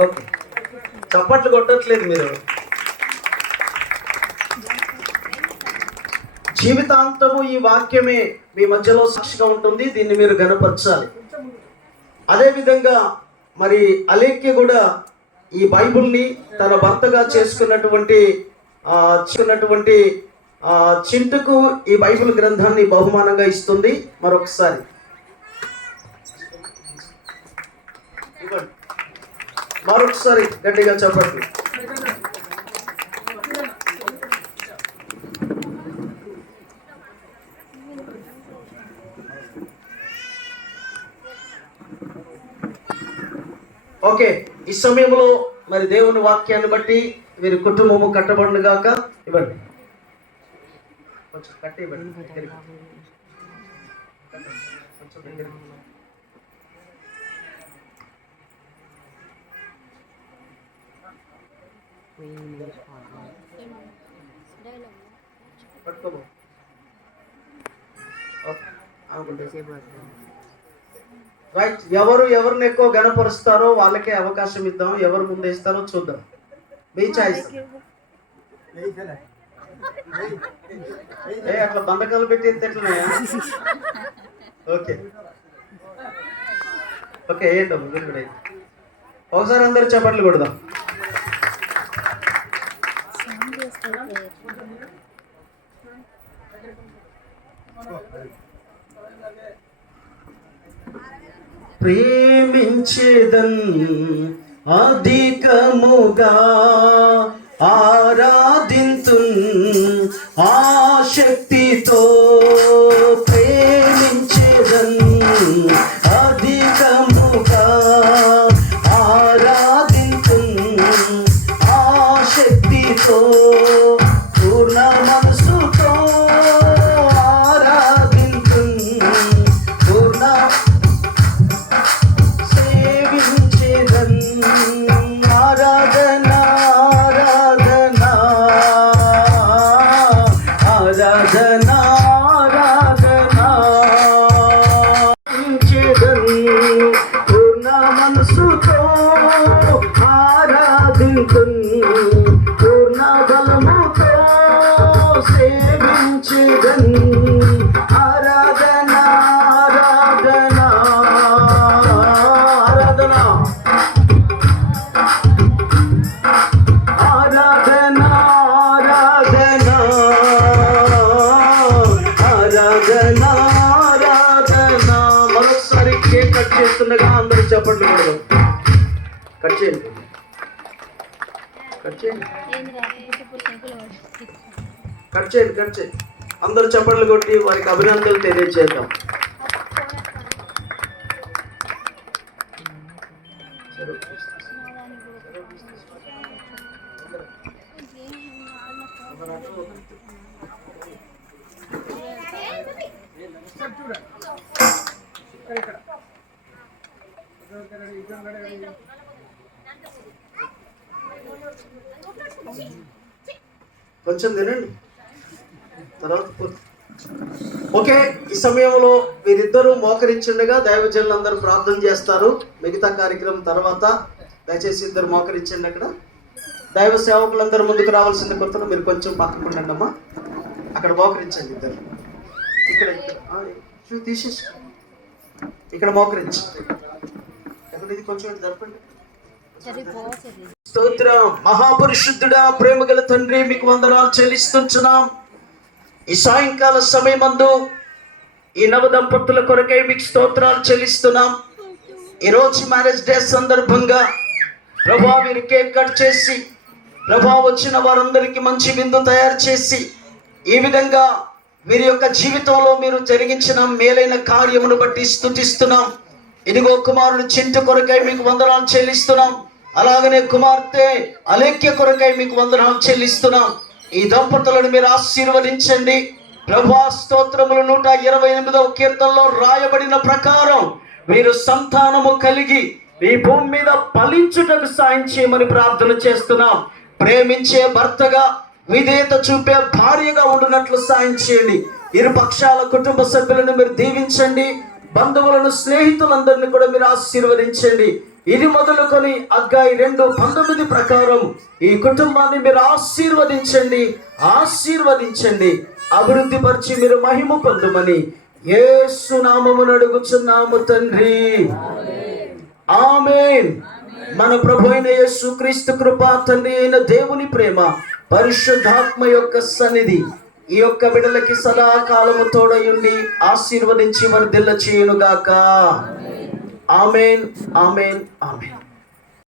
Okay, చప్పట్లు కొట్టట్లేదు మీరు. జీవితాంతము ఈ వాక్యమే మీ మధ్యలో సాక్షిగా ఉంటుంది. దీన్ని మీరు గనపరచాలి. అదేవిధంగా మరి అలేఖ్య కూడా ఈ బైబిల్ని తన భర్తగా చేసుకున్నటువంటి చింటుకు ఈ బైబిల్ గ్రంథాన్ని బహుమానంగా ఇస్తుంది. మరొకసారి గట్టిగా చెప్పండి. ఓకే, ఈ సమయంలో మరి దేవుని వాక్యాన్ని బట్టి వీరి కుటుంబము కట్టబడును గాక. ఇవ్వండి, కొంచెం కట్టి ఇవ్వండి. పట్టుకోబో. రైట్, ఎవరిని ఎక్కువ గణపరుస్తారో వాళ్ళకే అవకాశం ఇద్దాం. ఎవరు ముందేస్తారో చూద్దాం. మీ చాయిస్. అట్లా బంధకాలు పెట్టి ఎట్లనే. ఓకే ఓకే, ఏంటో ఒకసారి అందరు చప్పట్లు కొడదాం. ప్రేమించేదన్ అధికముగా ఆరాధింతున్ ఆశక్తితో. ప్రేమించేదన్ అధికముగా ఆరాధింతున్ ఆశక్తితో. పూర్ణ మనసుతో ఆరాధింతున్ పూర్ణ సేవించేదన్. ఆరాధన ఆరాధన ఆరాధన ఆరాధన పూర్ణ మనసుతో ఆరాధింతున్ పూర్ణ బలముతో సేవించేదన్. ఆరాధన ఆరాధన ఆరాధన ఆరాధన ఆరాధన ఆరాధన ఆరాధన. మరొకసారి కేక్ కట్ చేస్తుండగా అందరూ చప్పట్లు కొడదాం. కట్ చేయండి, కట్ చేయండి, కట్ చేయండి, కట్ చేయండి. అందరూ చప్పట్లు కొట్టి వారికి అభినందనలు తెలియజేద్దాం. కొంచెం తినండి, తర్వాత. ఓకే, ఈ సమయంలో వీరిద్దరూ మోకరించుండగా దైవజనులందరూ ప్రార్థన చేస్తారు. మిగతా కార్యక్రమం తర్వాత. దయచేసి ఇద్దరు మోకరించండి. అక్కడ దైవ సేవకులందరూ ముందుకు రావాల్సింది కొత్తలో మీరు కొంచెం పక్కకు ఉండండి అమ్మా. అక్కడ మోకరించండి ఇద్దరు. ఇక్కడ తీసేసి ఇక్కడ మోకరించండి. ఇది కొంచెం జరపండి. స్తోత్రం. మహాపరిశుద్ధుడా, ప్రేమగల తండ్రి, మీకు వందనాలు చెల్లిస్తున్నాం. ఈ సాయంకాల సమయమందు ఈ నవ దంపతుల కొరకై మీకు స్తోత్రాలు చెల్లిస్తున్నాం. ఈరోజు మ్యారేజ్ డే సందర్భంగా ప్రభా వీరి కేక్ కట్ చేసి ప్రభా వచ్చిన వారందరికీ మంచి విందు తయారు చేసి ఈ విధంగా వీరి యొక్క జీవితంలో మీరు జరిగించిన మేలైన కార్యమును బట్టి స్తుతిస్తున్నాం. ఇదిగో కుమారుడు చింటు కొరకై మీకు వందనాలు చెల్లిస్తున్నాం. అలాగనే కుమార్తె అలేఖ్య కొరకై మీకు వందనాలు చెల్లిస్తున్నాం. ఈ దంపతులను మీరు ఆశీర్వదించండి ప్రభా. స్తోత్రములు 128వ కీర్తనలో రాయబడిన ప్రకారం వీరు సంతానము కలిగి ఈ భూమి మీద ఫలించుటకు సాయం చేయమని ప్రార్థన చేస్తున్నాం. ప్రేమించే భర్తగా విధేయత చూపే భార్యగా ఉండునట్లు సాయం చేయండి. ఇరు పక్షాల కుటుంబ సభ్యులను మీరు దీవించండి. బంధువులను, స్నేహితులందరినీ కూడా మీరు ఆశీర్వదించండి. ఇది మొదలుకొని హగ్గయి 2:19 ప్రకారం ఈ కుటుంబాన్ని మీరు ఆశీర్వదించండి, అభివృద్ధి పరిచి మీరు మహిమ పొందుమని యేసు నామమున అడుగుచున్నాము తండ్రి. ఆమేన్. మన ప్రభు అయిన యేసు క్రీస్తు కృప, తండ్రి అయిన దేవుని ప్రేమ, పరిశుద్ధాత్మ యొక్క సన్నిధి ఈ యొక్క బిడ్డలకి సదాకాలము తోడయుండి ఆశీర్వదించి వర్ధిల్ల చేయునుగాక. ఆమేన్, ఆమేన్, ఆమేన్.